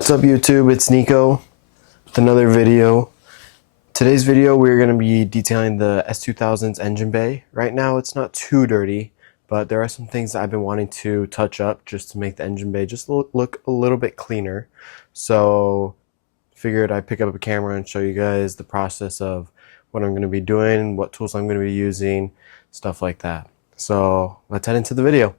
What's up YouTube, it's Nico with another video. Today's video we're going to be detailing the S2000's engine bay. Right now it's not too dirty, but there are some things that I've been wanting to touch up just to make the engine bay just look a little bit cleaner. So figured I'd pick up a camera and show you guys the process of what I'm going to be doing, what tools I'm going to be using, stuff like that. So let's head into the video.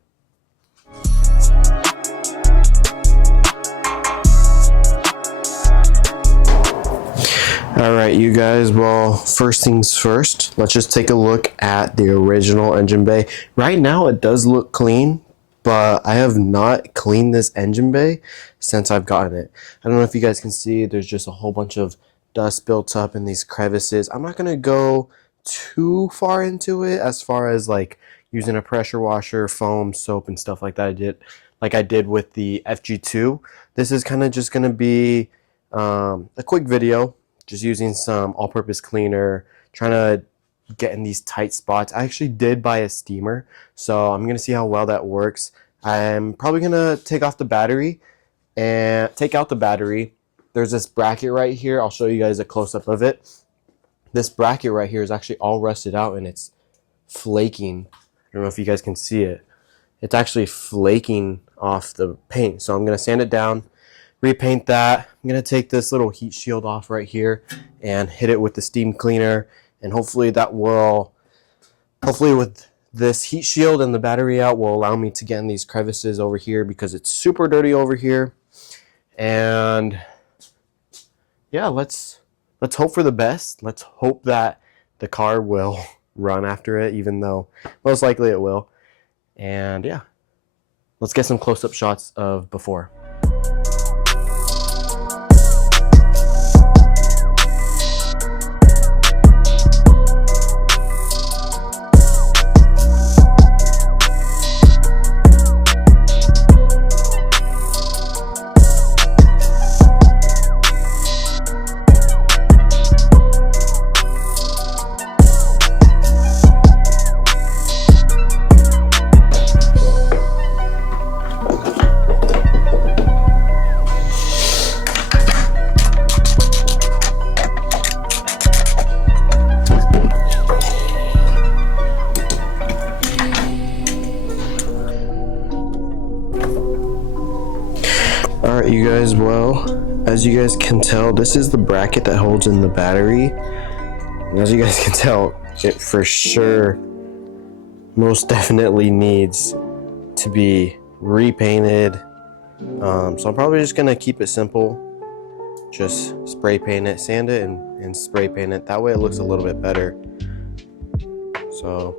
Alright you guys, well, first things first, let's just take a look at the original engine bay. Right now it does look clean, but I have not cleaned this engine bay since I've gotten it. I don't know if you guys can see, there's just a whole bunch of dust built up in these crevices. I'm not going to go too far into it as far as like using a pressure washer, foam, soap, and stuff like that I did with the FG2. This is kind of just going to be a quick video. Just using some all-purpose cleaner, trying to get in these tight spots. I actually did buy a steamer, so I'm gonna see how well that works. I'm probably gonna take out the battery. There's this bracket right here. I'll show you guys a close-up of it. This bracket right here is actually all rusted out and it's flaking. I don't know if you guys can see it. It's actually flaking off the paint, so I'm gonna sand it down, repaint that. I'm going to take this little heat shield off right here and hit it with the steam cleaner, and hopefully with this heat shield and the battery out will allow me to get in these crevices over here because it's super dirty over here. And yeah, let's hope for the best. Let's hope that the car will run after it, even though most likely it will. And yeah, let's get some close-up shots of before. Alright you guys, well, as you guys can tell, this is the bracket that holds in the battery. And as you guys can tell, it for sure most definitely needs to be repainted. So I'm probably just going to keep it simple. Just spray paint it, sand it, and spray paint it. That way it looks a little bit better. So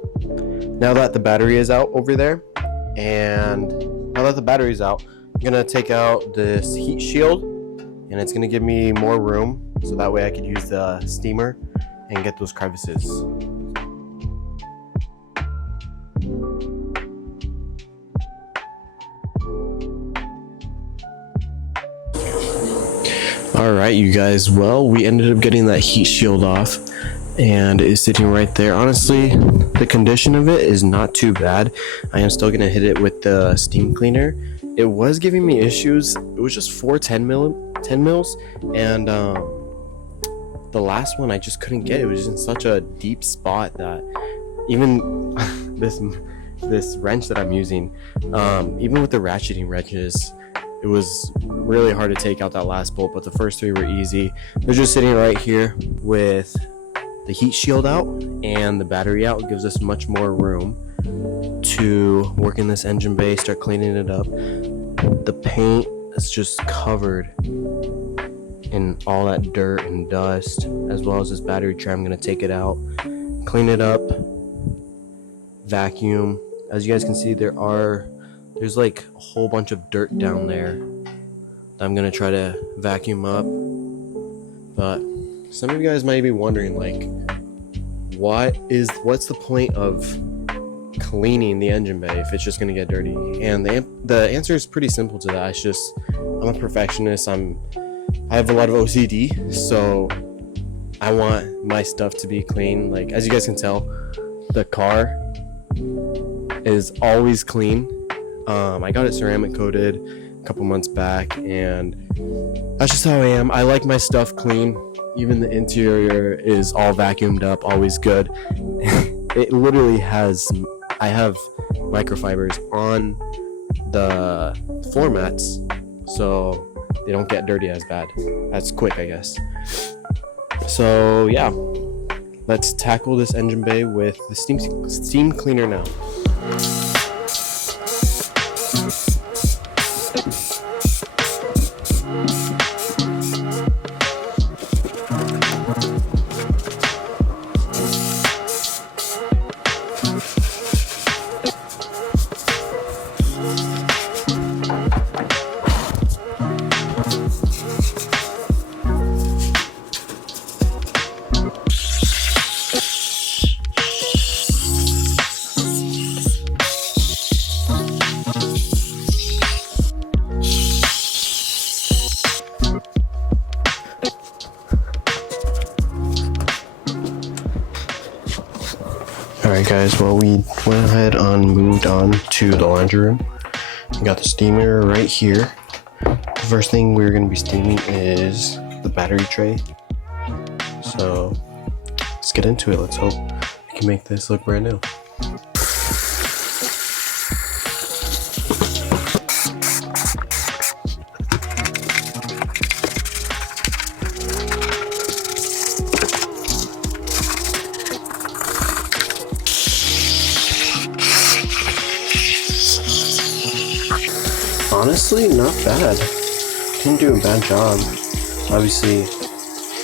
now that the battery is out over there, I'm gonna take out this heat shield, and it's gonna give me more room, so that way I could use the steamer and get those crevices. Alright you guys, well, we ended up getting that heat shield off and it's sitting right there. Honestly, the condition of it is not too bad. I am still gonna hit it with the steam cleaner. It was giving me issues. It was just 10 mils, and the last one I just couldn't get. It was in such a deep spot that even this wrench that I'm using, even with the ratcheting wrenches, it was really hard to take out that last bolt, but the first three were easy. They're just sitting right here with the heat shield out and the battery out. It gives us much more room to work in this engine bay, start cleaning it up. The paint is just covered in all that dirt and dust, as well as this battery tray. I'm going to take it out, clean it up, vacuum. As you guys can see, there's like a whole bunch of dirt down there that I'm going to try to vacuum up. But some of you guys might be wondering, like, what's the point of cleaning the engine bay if it's just going to get dirty? And the answer is pretty simple to that. It's just, I'm a perfectionist. I have a lot of OCD, so I want my stuff to be clean. Like, as you guys can tell, the car is always clean. I got it ceramic coated. a couple months back, and that's just how I am. I like my stuff clean. Even the interior is all vacuumed up, always good. It literally has, I have microfibers on the floor mats, so they don't get dirty as bad. That's quick, I guess. So yeah, let's tackle this engine bay with the steam cleaner now. Alright guys, well, we went ahead and moved on to the laundry room. We got the steamer right here. The first thing we're going to be steaming is the battery tray. So let's get into it. Let's hope we can make this look brand new. Honestly, not bad. Didn't do a bad job. Obviously,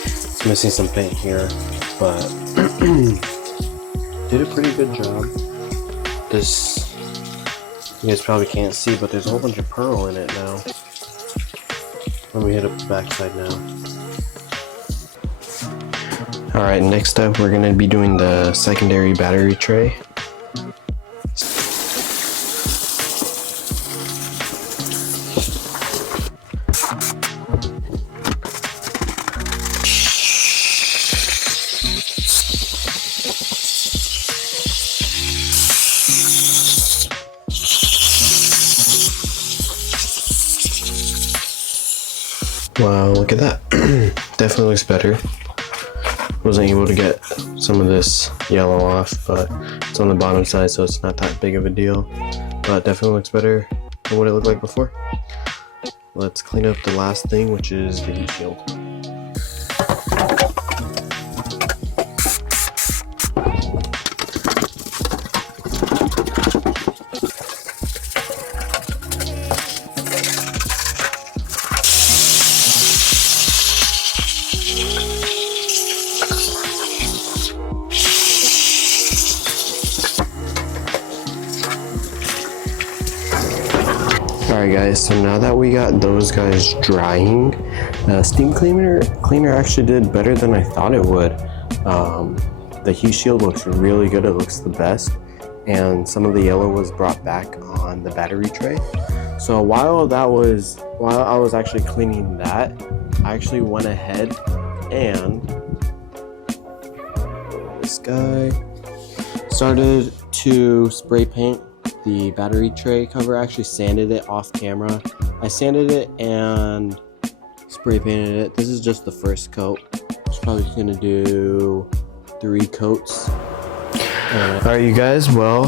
it's missing some paint here, but did a pretty good job. This, you guys probably can't see, but there's a whole bunch of pearl in it now. Let me hit up the backside now. Alright, next up we're going to be doing the secondary battery tray. Wow, look at that. Definitely looks better. Wasn't able to get some of this yellow off, but it's on the bottom side, so it's not that big of a deal. But definitely looks better than what it looked like before. Let's clean up the last thing, which is the heat shield. Alright guys, so now that we got those guys drying, steam cleaner actually did better than I thought it would. The heat shield looks really good, it looks the best, and some of the yellow was brought back on the battery tray. So while I was actually cleaning that, I actually went ahead and this guy started to spray paint the battery tray cover. I actually sanded it off camera. I sanded it and spray painted it. This is just the first coat. I'm probably gonna do 3 coats. Alright you guys, well,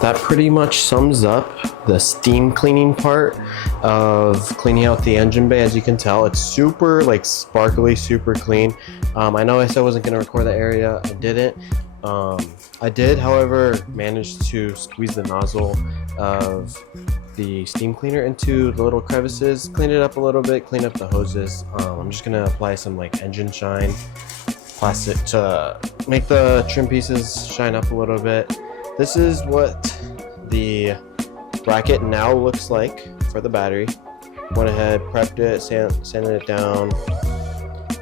that pretty much sums up the steam cleaning part of cleaning out the engine bay. As you can tell, it's super like sparkly, super clean. I know I said I wasn't gonna record that area. I didn't. I did, however, manage to squeeze the nozzle of the steam cleaner into the little crevices, clean it up a little bit, clean up the hoses. I'm just gonna apply some like engine shine plastic to make the trim pieces shine up a little bit. This is what the bracket now looks like for the battery. Went ahead, prepped it, sanded it down,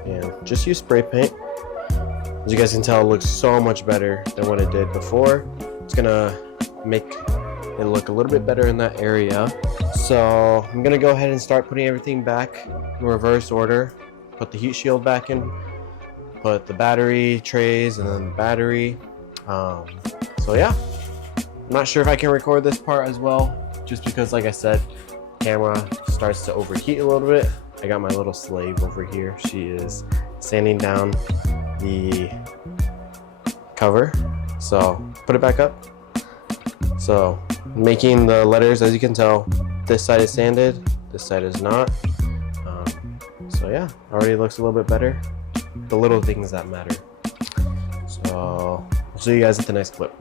and just use spray paint. As you guys can tell, it looks so much better than what it did before. It's gonna make it look a little bit better in that area. So I'm gonna go ahead and start putting everything back in reverse order. Put the heat shield back in, put the battery trays, and then the battery. So yeah, I'm not sure if I can record this part as well, just because, like I said, camera starts to overheat a little bit, I got my little slave over here. She is sanding down the cover. So put it back up. So making the letters, as you can tell, this side is sanded, this side is not. So yeah, already looks a little bit better. The little things that matter. So I'll see you guys at the next clip.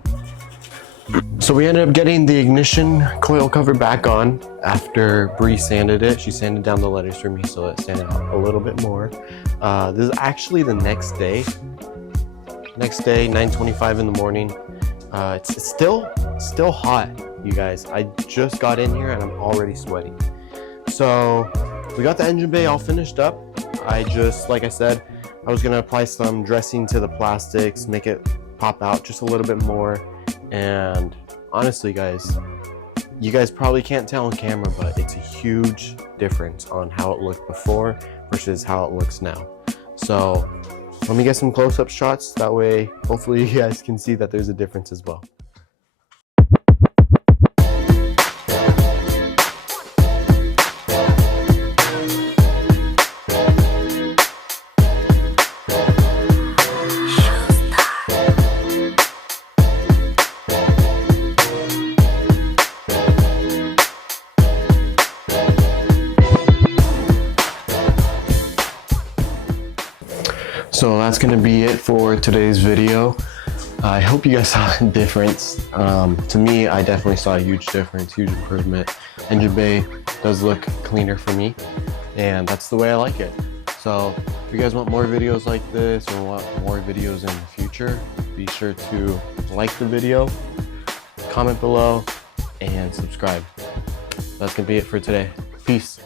So we ended up getting the ignition coil cover back on after Bree sanded it. She sanded down the letters for me, so it sanded out a little bit more. This is actually the next day. Next day, 9:25 in the morning. It's still hot, you guys. I just got in here and I'm already sweating. So we got the engine bay all finished up. Like I said, I was gonna apply some dressing to the plastics, make it pop out just a little bit more. And honestly, guys, you guys probably can't tell on camera, but it's a huge difference on how it looked before versus how it looks now. So let me get some close-up shots. That way, hopefully you guys can see that there's a difference as well. So that's gonna be it for today's video. I hope you guys saw a difference. To me, I definitely saw a huge difference, huge improvement. Engine bay does look cleaner for me, and that's the way I like it. So if you guys want more videos like this or want more videos in the future, be sure to like the video, comment below, and subscribe. That's gonna be it for today. Peace.